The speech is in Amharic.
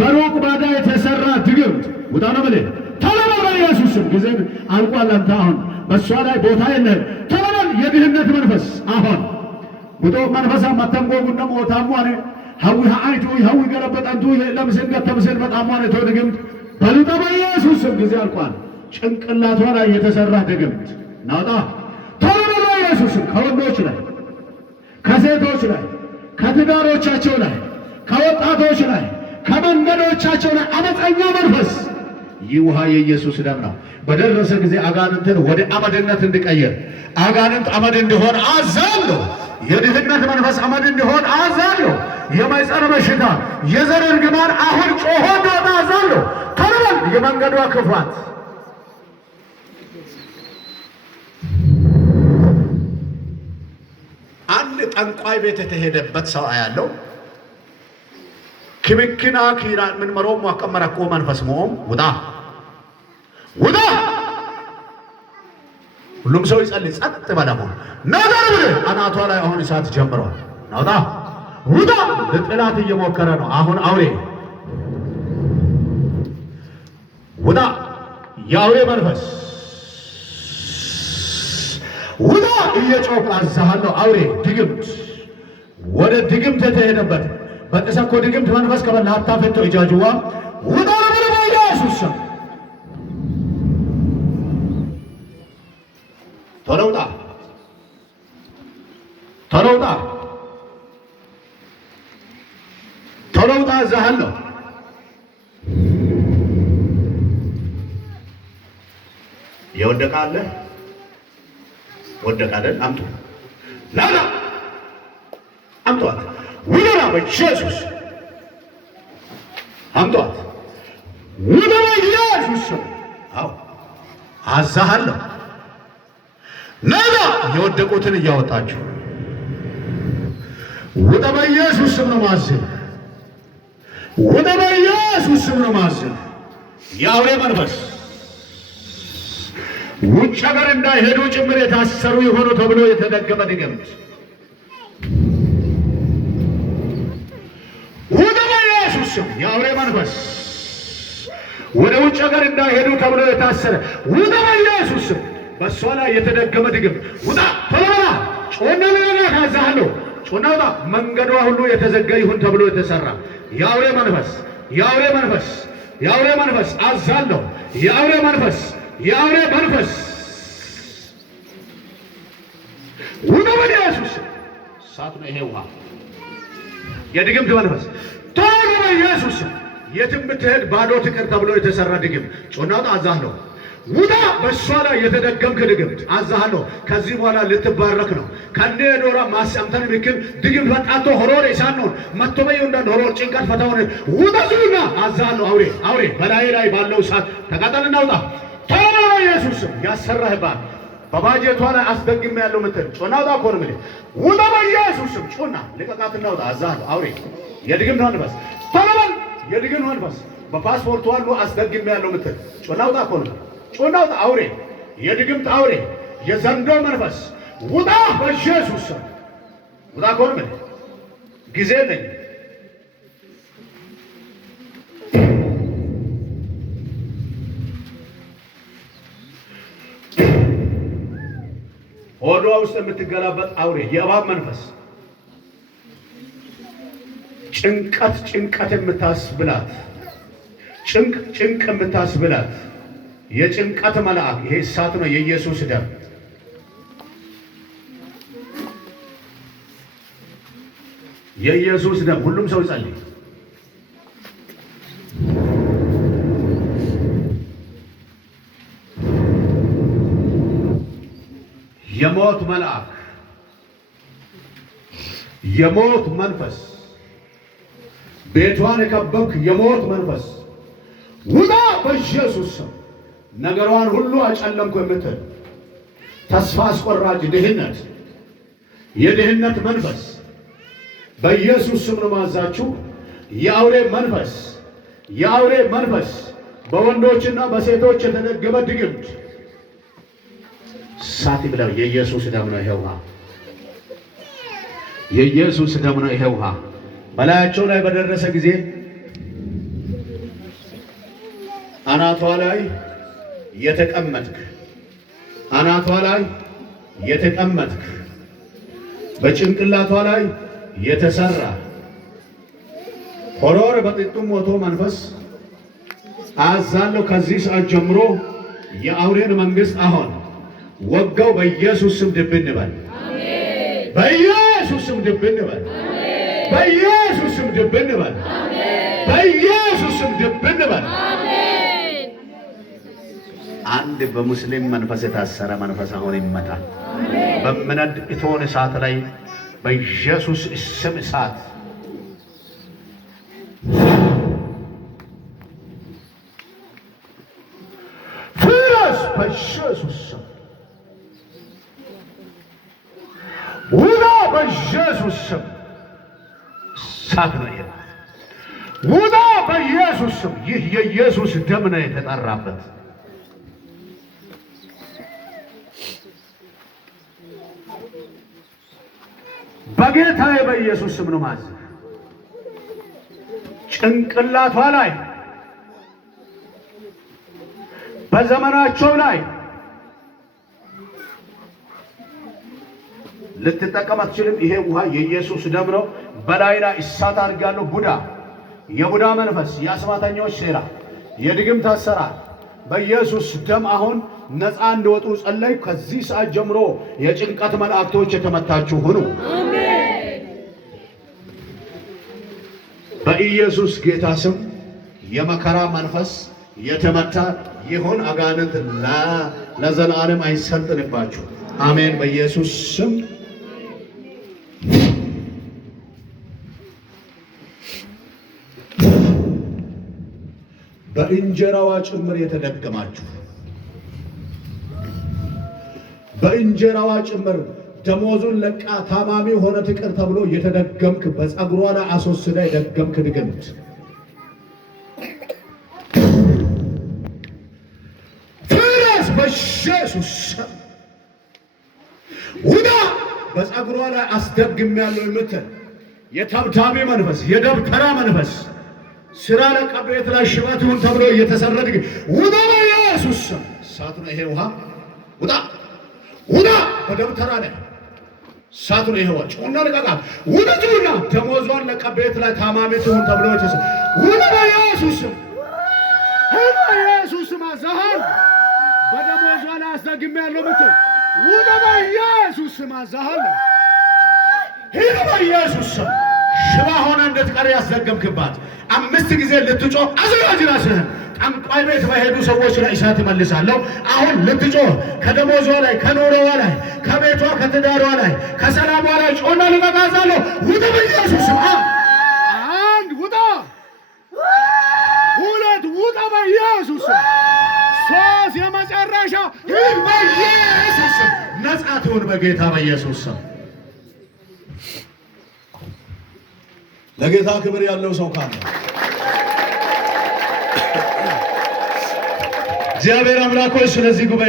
በሩቅ ባዳ የተሰራ ድግምት ውጣ ነው ብለህ ተለበል በኢየሱስም። ጊዜ አልቋል። አንተ አሁን በእሷ ላይ ቦታ የለህም። ተለበል የድህነት መንፈስ አሁን ውጦ መንፈሳ ማተንጎጉን ደሞ ታሟነ ሀዊ ሀአይቱ ሀዊ ገረበጠንቱ ለምስል ገተምስል በጣሟነ ተው ድግምት በሉጣ በኢየሱስም። ጊዜ አልቋል። ጭንቅላቷ ላይ የተሰራ ድግምት ናውጣ ተለበል በኢየሱስም። ከወንዶች ላይ ከሴቶች ላይ ከትዳሮቻቸው ላይ ከወጣቶች ላይ ከመንገዶቻቸው ላይ አመፀኛ መንፈስ ይህ ውሃ የኢየሱስ ደም ነው። በደረሰ ጊዜ አጋንንትን ወደ አመድነት እንዲቀየር አጋንንት አመድ እንዲሆን አዛለሁ። የድህነት መንፈስ አመድ እንዲሆን አዛለሁ። የማይጸር በሽታ የዘር እርግማን አሁን ጮሆ እንዲወጣ አዛለሁ። ተለበል የመንገዷ ክፋት አንድ ጠንቋይ ቤት የተሄደበት ሰው አያለው። ክብክና ኪራን ምን መሮም ወቀመረኮ መንፈስ ሞም ውጣ ውጣ። ሁሉም ሰው ይጸልይ። ጸጥ በለሞ ነገር ብለህ አናቷ ላይ አሁን እሳት ጀምሯል። ናውጣ ውጣ። ለጥላት እየሞከረ ነው። አሁን አውሬ ውጣ። የአውሬ መንፈስ ውጣ። እየጮህ አዛሃለሁ። አውሬ ድግምት ወደ ድግምት የተሄደበት በጥሰኮ ድግምት መንፈስ ከበላ አታፈቶ እጃጅዋ ውጣ ነው በኢየሱስ ስም። ቶሎ ውጣ፣ ቶሎ ውጣ፣ ቶሎ ውጣ። አዛሃለሁ። የወደቀ አለ ወደቀ አይደል? አምጡ ላላ አምጧት። ውደራ በኢየሱስ አምጧት። ውደራ በኢየሱስ አው አዛሃለሁ። ነጋ የወደቁትን እያወጣችሁ ውጣ በኢየሱስ ስም ነው ማዘን። ውጣ በኢየሱስ ስም ነው ማዘን። የአውሬ መንፈስ ውጭ ሀገር እንዳይሄዱ ጭምር የታሰሩ የሆኑ ተብሎ የተደገመ ድግምት ወደ ኢየሱስ ስም። የአውሬ መንፈስ ወደ ውጭ ሀገር እንዳይሄዱ ተብሎ የታሰረ ወደ ኢየሱስ ስም። በእሷ ላይ የተደገመ ድግምት ውጣ። ተለበላ ጮና ለና ካዛለሁ ጮና ውጣ። መንገዷ ሁሉ የተዘጋ ይሁን ተብሎ የተሰራ የአውሬ መንፈስ የአውሬ መንፈስ የአውሬ መንፈስ አዛለሁ። የአውሬ መንፈስ የአውሬ መንፈስ ውጣ በኢየሱስ ሳት ነው። ይሄ ውሃ የድግምት መንፈስ ቶሎ በኢየሱስ የትም ብትሄድ ባዶ ትቅር ተብሎ የተሰራ ድግምት ጮና ውጣ። አዛለሁ ውጣ። በእሷ ላይ የተደገምክ ድግምት አዛለሁ። ከዚህ በኋላ ልትባረክ ነው። ከኔ ዶራ ማስያምተን ምክል ድግምት በጣቶ ሆሮር ኢሳኖን መቶበዩ እንደ ሆሮር ጭንቀት ፈታውን ውጣ ዙና አዛለሁ። አውሬ አውሬ በላይ ላይ ባለው ሳት ተቃጠልና ውጣ። ቶሎ በኢየሱስ ያሰራህባት በባጀቷ ላይ አስደግም ያለው ምትል ጮና ውጣ። ኮርም ውጣ በኢየሱስ ጮና ልቀቃትና ውጣ። አዛለሁ። አውሬ የድግምት መንፈስ ቶሎ በል። የድግምት መንፈስ በፓስፖርቱ አሉ አስደግም ያለው ምትል ጮና ውጣ። ኮርም ጮና ውጣ። አውሬ የድግምት አውሬ የዘንዶ መንፈስ ውጣ በኢየሱስ ውጣ። ኮርም ጊዜ ነኝ። ሆዷ ውስጥ የምትገላበጥ አውሬ የእባብ መንፈስ ጭንቀት ጭንቀት የምታስብላት ጭንቅ የምታስብላት የጭንቀት መልአክ ይሄ እሳት ነው። የኢየሱስ ደም የኢየሱስ ደም። ሁሉም ሰው ይጸልይ። የሞት መልአክ የሞት መንፈስ ቤቷን የከበብክ የሞት መንፈስ ውጣ በኢየሱስ ስም። ነገሯን ሁሉ አጨለምኩ የምትል ተስፋ አስቆራጭ ድህነት የድህነት መንፈስ በኢየሱስ ስም ነው ማዛችሁ። የአውሬ መንፈስ የአውሬ መንፈስ በወንዶችና በሴቶች የተደገመ ድግምት ሳት ብለው የኢየሱስ ደም ነው። ይሄ ውሃ የኢየሱስ ደም ነው። ይሄ ውሃ በላያቸው ላይ በደረሰ ጊዜ አናቷ ላይ የተቀመጥክ አናቷ ላይ የተቀመጥክ በጭንቅላቷ ላይ የተሰራ ሆሮር በጥጡም ሞቶ መንፈስ አዛለው ከዚህ ሰዓት ጀምሮ የአውሬን መንግስት አሁን ወጋው። በኢየሱስ ስም ድብን በል። አሜን። በኢየሱስ ስም ድብን በል። አሜን። በኢየሱስ ስም ድብን በል። አሜን። በኢየሱስ ስም ድብን በል። አሜን። አንድ በሙስሊም መንፈስ የታሰረ መንፈስ አሁን ይመታል። አሜን። በሚነድ እቶን እሳት ላይ በኢየሱስ ስም እሳት በኢየሱስ ስም ውጣ። በኢየሱስ ስም እሳት ነው ይሄ። ውጣ በኢየሱስ ስም። ይህ የኢየሱስ ደም ነው የተጠራበት። በጌታዬ በኢየሱስ ስም ነው ማለት ጭንቅላቷ ላይ በዘመናቸው ላይ ልትጠቀም አትችልም። ይሄ ውሃ የኢየሱስ ደም ነው። በላይ ላይ እሳት አድርጋለሁ። ቡዳ የቡዳ መንፈስ፣ የአስማተኞች ሴራ፣ የድግምት አሰራር በኢየሱስ ደም አሁን ነፃ እንዲወጡ ጸለይ። ከዚህ ሰዓት ጀምሮ የጭንቀት መላእክቶች የተመታችሁ ሁኑ። አሜን። በኢየሱስ ጌታ ስም የመከራ መንፈስ የተመታ ይሁን። አጋንንት ለዘላለም አይሰልጥንባችሁ። አሜን። በኢየሱስ ስም በእንጀራዋ ጭምር የተደገማችሁ በእንጀራዋ ጭምር ደሞዙን ለቃ ታማሚ ሆነ ትቅር ተብሎ የተደገምክ በፀጉሯ ላይ አስወስዳ የደገምክ ድግምት በኢየሱስ ውጣ። በፀጉሯ ላይ አስደግም ያለው የምትል የተብታቢ መንፈስ፣ የደብተራ መንፈስ ስራ ለቃ ቤት ላይ ሽበት ይሁን ተብሎ እየተሰረድክ ውጣ በኢየሱስ እሳት ነው ይሄ ውሃ። ውጣ ውጣ። በደብተራ ላይ እሳት ነው ይሄ ውሃ። ጮና ለቃ ውጣ። ጮና ደሞዟን ለቃ ቤት ላይ ታማሚ ትሁን ተብሎ ውጣ በኢየሱስ በኢየሱስ ማዛሃል በደሞዟ ላይ አስደግም ያለው ምትል ውጣ በኢየሱስ ማዛሃል ሄዶ በኢየሱስ ሽባ ሆነ እንድትቀር ያስደገምክባት 5 ጊዜ ልትጮህ አዘጋጅ ራስህን። ጠንቋይ ቤት በሄዱ ሰዎች ላይ እሳት እመልሳለሁ። አሁን ልትጮህ ከደሞዟ ላይ፣ ከኑሮዋ ላይ፣ ከቤቷ፣ ከትዳሯ ላይ፣ ከሰላሟ ላይ ጮና ልመጋዛለሁ። ውጣ በኢየሱስ አንድ ውጣ፣ ሁለት ውጣ በኢየሱስ ሶስት የመጨረሻ በኢየሱስ ነጻ ትሁን በጌታ በኢየሱስ ስም። ለጌታ ክብር ያለው ሰው ካለ እግዚአብሔር አምላክ ሆይ ስለዚህ ጉባኤ